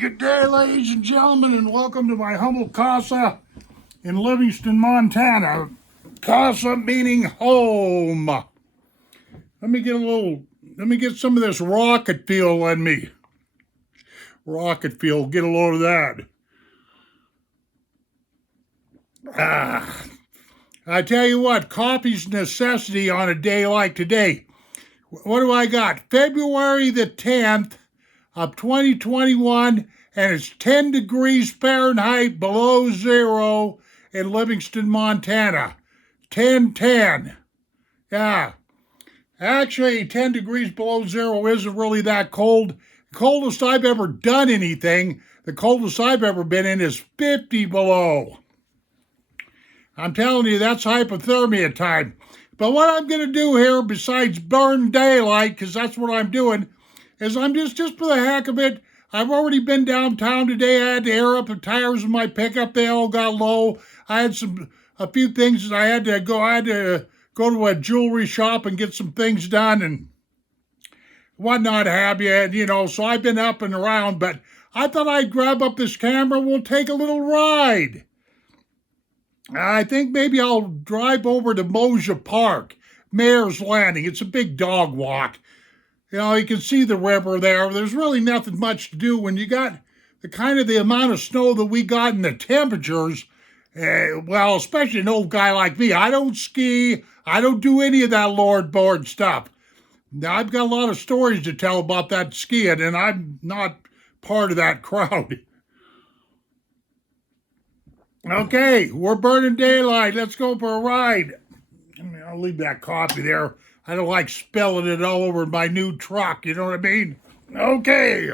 Good day, ladies and gentlemen, and welcome to my humble casa in Livingston, Montana. Casa meaning home. Let me get some of this rocket fuel in me. Rocket fuel, get a load of that. I tell you what, coffee's a necessity on a day like today. What do I got? February the 10th of 2021, and it's 10 degrees Fahrenheit below zero in Livingston, Montana. 10:10. Yeah. Actually, 10 degrees below zero isn't really that cold. The coldest I've ever done anything, the coldest I've ever been in is 50 below. I'm telling you, that's hypothermia time. But what I'm going to do here, besides burn daylight, because that's what I'm doing, is I'm just for the heck of it, I've already been downtown today. I had to air up the tires of my pickup. They all got low. I had a few things that I had to go. I had to go to a jewelry shop and get some things done and whatnot have you. And, so I've been up and around, but I thought I'd grab up this camera and we'll take a little ride. I think maybe I'll drive over to Mosher Park, Mayor's Landing. It's a big dog walk. You can see the river there. There's really nothing much to do when you got the amount of snow that we got and the temperatures. Well, especially an old guy like me. I don't ski. I don't do any of that lordboard stuff. Now, I've got a lot of stories to tell about that skiing, and I'm not part of that crowd. Okay, we're burning daylight. Let's go for a ride. I'll leave that coffee there. I don't like spilling it all over my new truck, you know what I mean? Okay.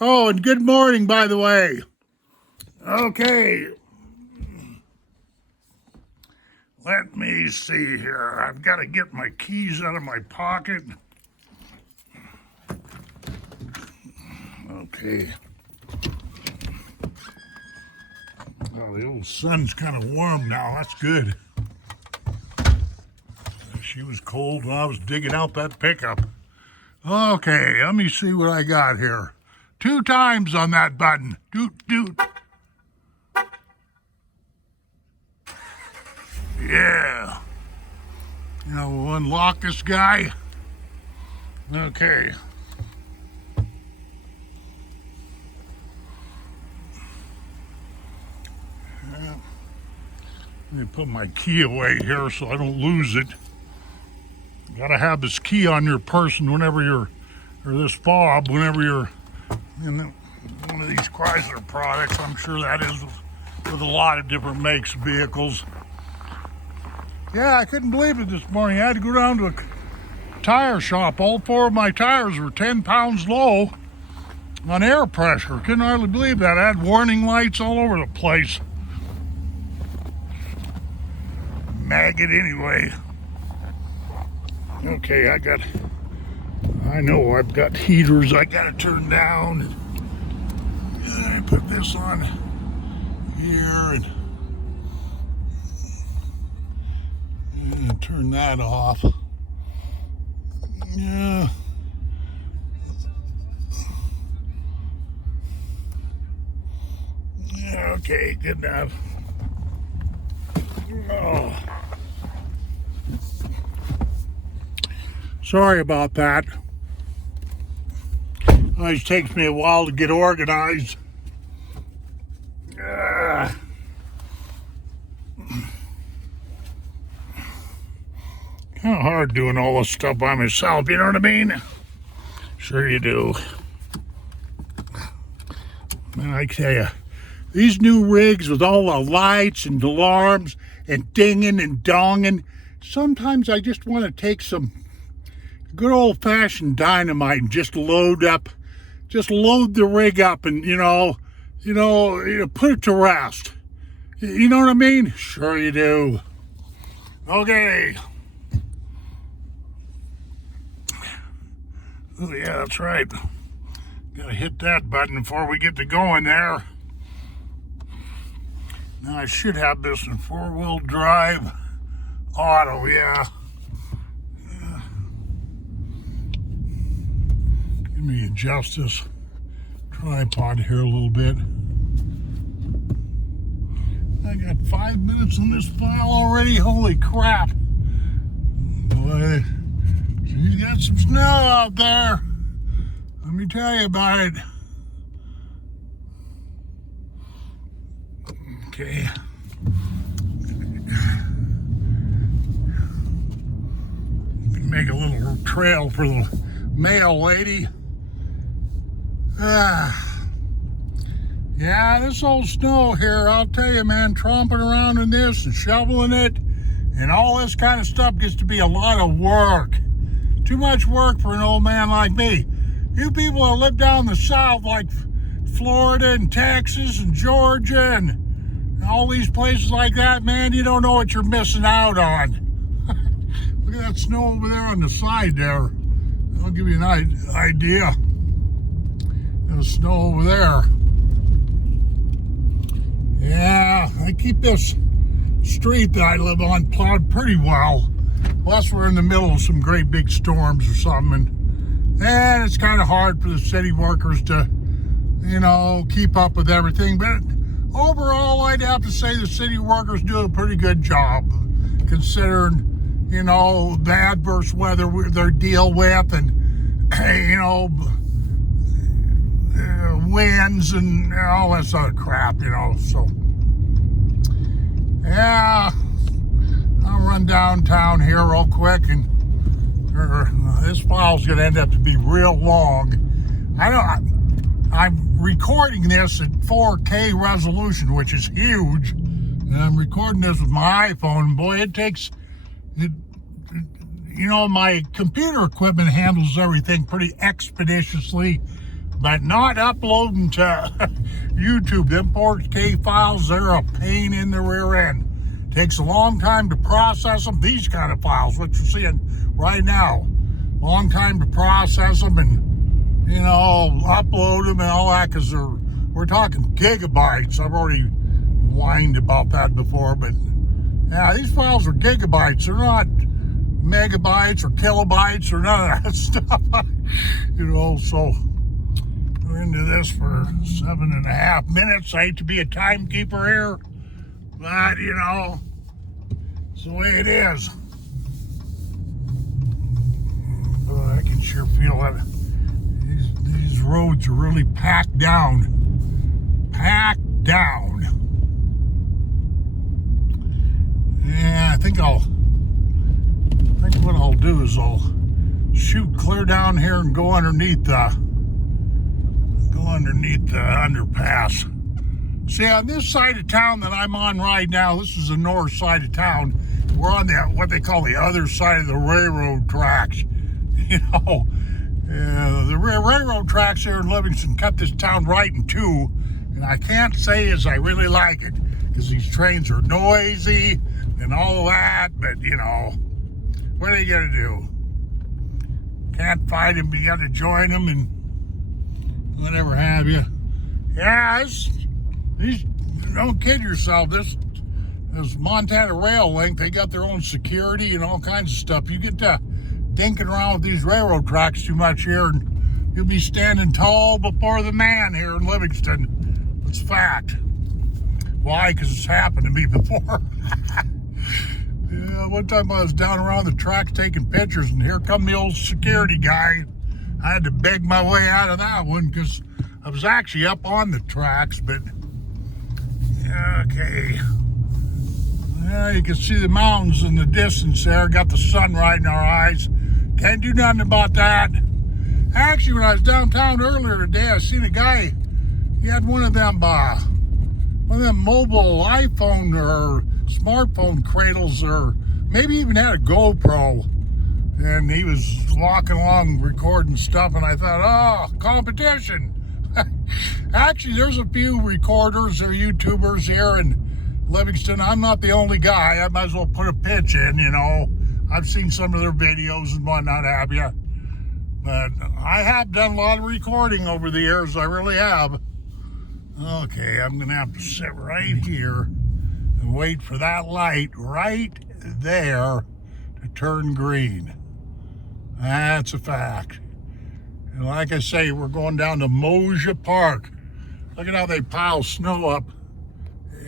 Oh, and good morning, by the way. Okay. Let me see here. I've got to get my keys out of my pocket. Okay. Oh, the old sun's kind of warm now. That's good. She was cold when I was digging out that pickup. Okay, let me see what I got here. 2 times on that button. Doot, doot. Yeah. We'll unlock this guy. Okay. Let me put my key away here so I don't lose it. You gotta have this key on your person or this fob whenever you're in one of these Chrysler products. I'm sure that is with a lot of different makes of vehicles. Yeah, I couldn't believe it this morning. I had to go down to a tire shop. All 4 of my tires were 10 pounds low on air pressure. Couldn't hardly believe that. I had warning lights all over the place. Maggot anyway. Okay, I know I've got heaters I gotta turn down. And I put this on here and turn that off. Yeah. Yeah, okay, good enough. Oh. Sorry about that. Always takes me a while to get organized. Kind of hard doing all this stuff by myself, you know what I mean? Sure you do. Man, I tell you, these new rigs with all the lights and alarms and dinging and donging, sometimes I just want to take some good old-fashioned dynamite and just load the rig up and, put it to rest. You know what I mean? Sure you do. Okay. Oh, yeah, that's right. Gotta hit that button before we get to going there. Now, I should have this in 4-wheel drive auto, yeah. Let me adjust this tripod here a little bit. I got 5 minutes on this file already. Holy crap. Boy, you got some snow out there. Let me tell you about it. Okay. Make a little trail for the mail lady. Yeah, this old snow here, I'll tell you, man, tromping around in this and shoveling it and all this kind of stuff gets to be a lot of work. Too much work for an old man like me. You people that live down the south like Florida and Texas and Georgia and all these places like that, man, you don't know what you're missing out on. Look at that snow over there on the side there. I'll give you an idea. There's snow over there. Yeah, I keep this street that I live on plowed pretty well. Plus we're in the middle of some great big storms or something. And it's kind of hard for the city workers to, you know, keep up with everything. But overall, I'd have to say the city workers do a pretty good job considering, you know, the adverse weather they deal with and, you know, winds and all that sort of crap, you know. So, yeah, I'll run downtown here real quick, and this file's going to end up to be real long. I'm recording this at 4K resolution, which is huge, and I'm recording this with my iPhone. Boy, it takes it. You know, my computer equipment handles everything pretty expeditiously, but not uploading to YouTube. Them 4K files, they're a pain in the rear end. Takes a long time to process them. These kind of files, what you're seeing right now, long time to process them and, you know, upload them and all that, because we're talking gigabytes. I've already whined about that before, but yeah, these files are gigabytes. They're not megabytes or kilobytes or none of that stuff. You know, so we're into this for 7.5 minutes. I hate to be a timekeeper here, but you know, it's the way it is. But I can sure feel that these roads are really packed down. Packed down. Yeah, I think what I'll do is I'll shoot clear down here and go underneath the underpass. See, on this side of town that I'm on right now, this is the north side of town. We're on what they call the other side of the railroad tracks. You know, the railroad tracks here in Livingston cut this town right in two, and I can't say as I really like it, because these trains are noisy and all that, but you know, what are you gonna do? Can't fight them, you gotta join them and whatever have you. Yeah, don't kid yourself, this Montana Rail Link, they got their own security and all kinds of stuff. You get to dinking around with these railroad tracks too much here and you'll be standing tall before the man here in Livingston. It's fact. Why? Because it's happened to me before. Yeah, one time I was down around the tracks taking pictures, and here come the old security guy. I had to beg my way out of that one because I was actually up on the tracks, but okay. Yeah, you can see the mountains in the distance there. Got the sun right in our eyes. Can't do nothing about that. Actually, when I was downtown earlier today, I seen a guy. He had one of them mobile iPhone or smartphone cradles, or maybe even had a GoPro, and he was walking along recording stuff, and I thought, oh, competition. Actually, there's a few recorders or YouTubers here in Livingston. I'm not the only guy. I might as well put a pitch in, you know. I've seen some of their videos and whatnot, have you? But I have done a lot of recording over the years. I really have. Okay, I'm gonna have to sit right here and wait for that light right there to turn green. That's a fact. And like I say, we're going down to Mosier Park. Look at how they pile snow up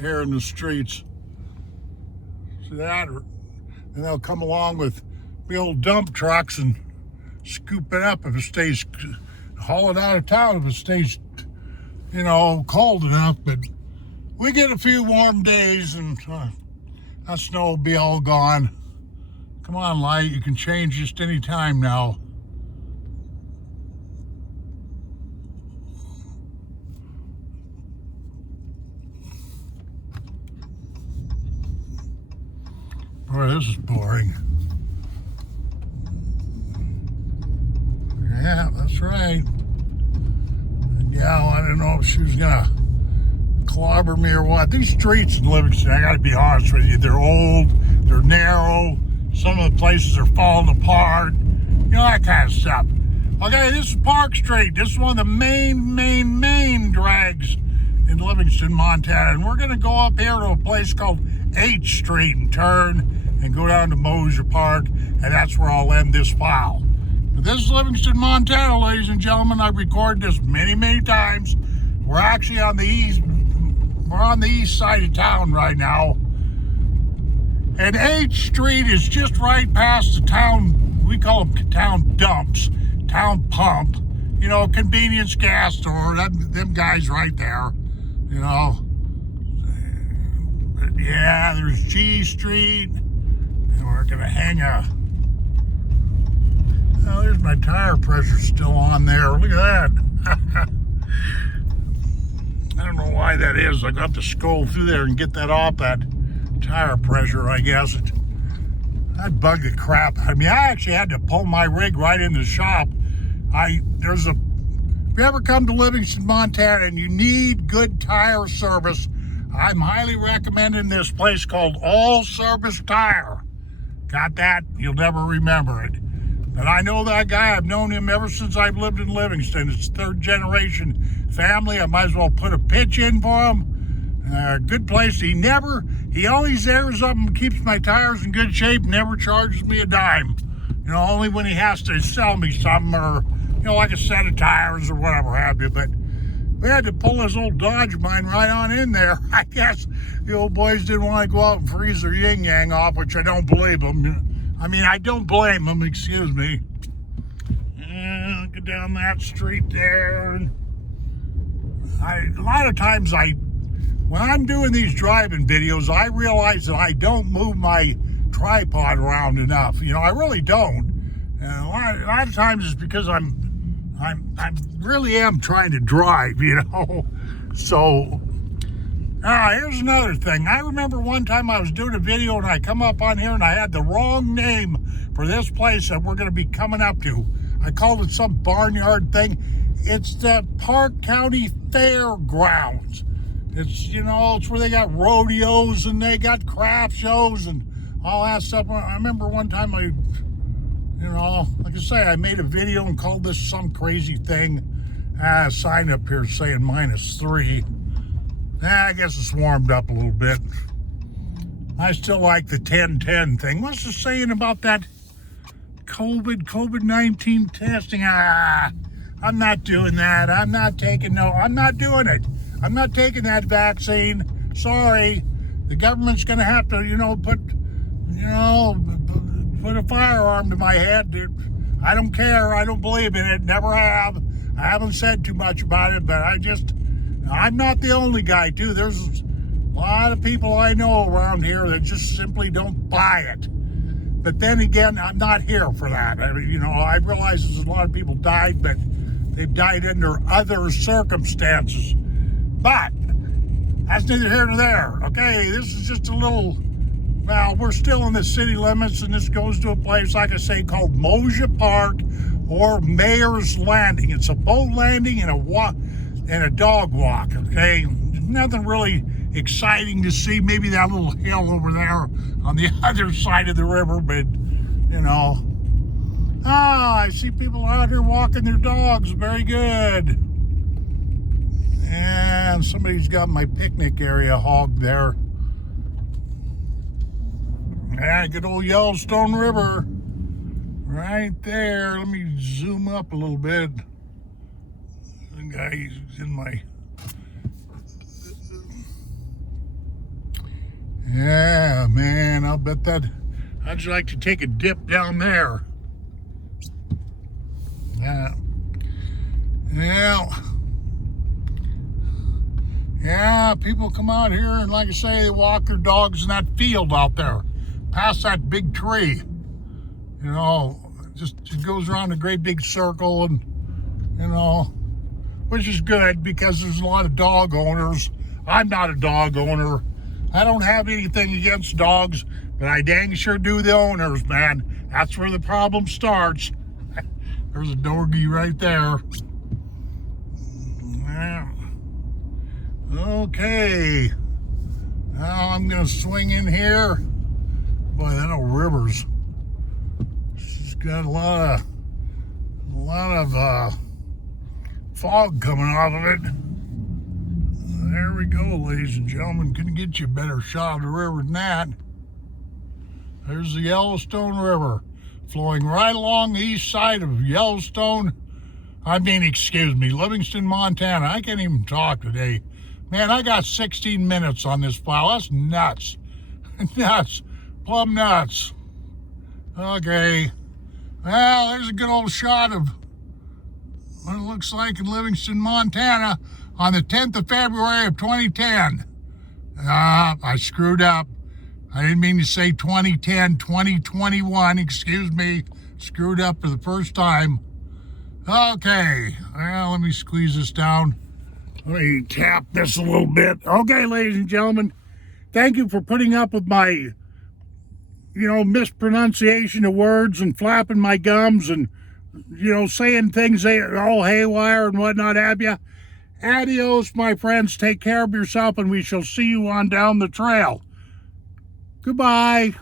here in the streets. See that? And they'll come along with the old dump trucks and scoop it up if it stays, haul it out of town if it stays, cold enough. But we get a few warm days and that snow will be all gone. Come on, Light, you can change just any time now. Boy, this is boring. Yeah, that's right. Yeah, well, I don't know if she was gonna clobber me or what. These streets in Livingston, I gotta be honest with you, they're old, they're narrow, some of the places are falling apart, that kind of stuff. Okay, this is Park Street. This is one of the main drags in Livingston, Montana. And we're gonna go up here to a place called H Street and turn and go down to Mosier Park, and that's where I'll end this file. But this is Livingston, Montana, ladies and gentlemen. I've recorded this many times. We're actually on the east side of town right now. And H Street is just right past the town, we call them town dumps, town pump, convenience gas store, them guys right there, Yeah, there's G Street, and we're gonna hang oh, there's my tire pressure still on there. Look at that. I don't know why that is. I got to scroll through there and get that off that tire pressure, I guess. That bugged the crap out of me. I actually had to pull my rig right in the shop. If you ever come to Livingston, Montana, and you need good tire service, I'm highly recommending this place called All Service Tire. Got that? You'll never remember it. But I know that guy. I've known him ever since I've lived in Livingston. It's third generation family. I might as well put a pitch in for him. Good place. He always airs up and keeps my tires in good shape, never charges me a dime. Only when he has to sell me something or, like a set of tires or whatever have you. But we had to pull this old Dodge of mine right on in there. I guess the old boys didn't want to go out and freeze their yin-yang off, which I don't blame them. I don't blame them, excuse me. Go down that street there. A lot of times when I'm doing these driving videos, I realize that I don't move my tripod around enough. I really don't. And a lot of times it's because I really am trying to drive, So, here's another thing. I remember one time I was doing a video and I come up on here and I had the wrong name for this place that we're going to be coming up to. I called it some barnyard thing. It's the Park County Fairgrounds. It's, it's where they got rodeos and they got craft shows and all that stuff. I remember one time like I say, I made a video and called this some crazy thing. Sign up here saying -3. I guess it's warmed up a little bit. I still like the 10-10 thing. What's the saying about that COVID-19 testing? I'm not doing that. I'm not doing it. I'm not taking that vaccine. Sorry. The government's going to have to, put a firearm to my head. I don't care. I don't believe in it. Never have. I haven't said too much about it, but I'm not the only guy, too. There's a lot of people I know around here that just simply don't buy it. But then again, I'm not here for that. I realize there's a lot of people died, but they've died under other circumstances. But that's neither here nor there. Okay, this is just a little, we're still in the city limits, and this goes to a place, like I say, called Mosier Park or Mayor's Landing. It's a boat landing and a dog walk, okay? There's nothing really exciting to see. Maybe that little hill over there on the other side of the river, but, I see people out here walking their dogs. Very good. And somebody's got my picnic area hogged there. Yeah, good old Yellowstone River right there. Let me zoom up a little bit. guy in my... Yeah, man, I'll bet that... How'd you like to take a dip down there? Yeah. Yeah, people come out here and, like I say, they walk their dogs in that field out there, past that big tree. You know, just goes around a great big circle, and, you know, which is good because there's a lot of dog owners. I'm not a dog owner. I don't have anything against dogs, but I dang sure do the owners, man. That's where the problem starts. There's a doggy right there. Yeah. Okay. Now I'm gonna swing in here. Boy, that old river's got a lot of fog coming off of it. There we go, ladies and gentlemen. Couldn't get you a better shot of the river than that. There's the Yellowstone River flowing right along the east side of Livingston, Montana. I can't even talk today. Man, I got 16 minutes on this file. That's nuts. Nuts. Plumb nuts. Okay. Well, there's a good old shot of what it looks like in Livingston, Montana on the 10th of February of 2010. I screwed up. I didn't mean to say 2010, 2021, excuse me. Screwed up for the first time. Okay, well, let me squeeze this down. Let me tap this a little bit. Okay, ladies and gentlemen, thank you for putting up with my, mispronunciation of words and flapping my gums and, saying things all haywire and whatnot have you. Adios, my friends. Take care of yourself, and we shall see you on down the trail. Goodbye.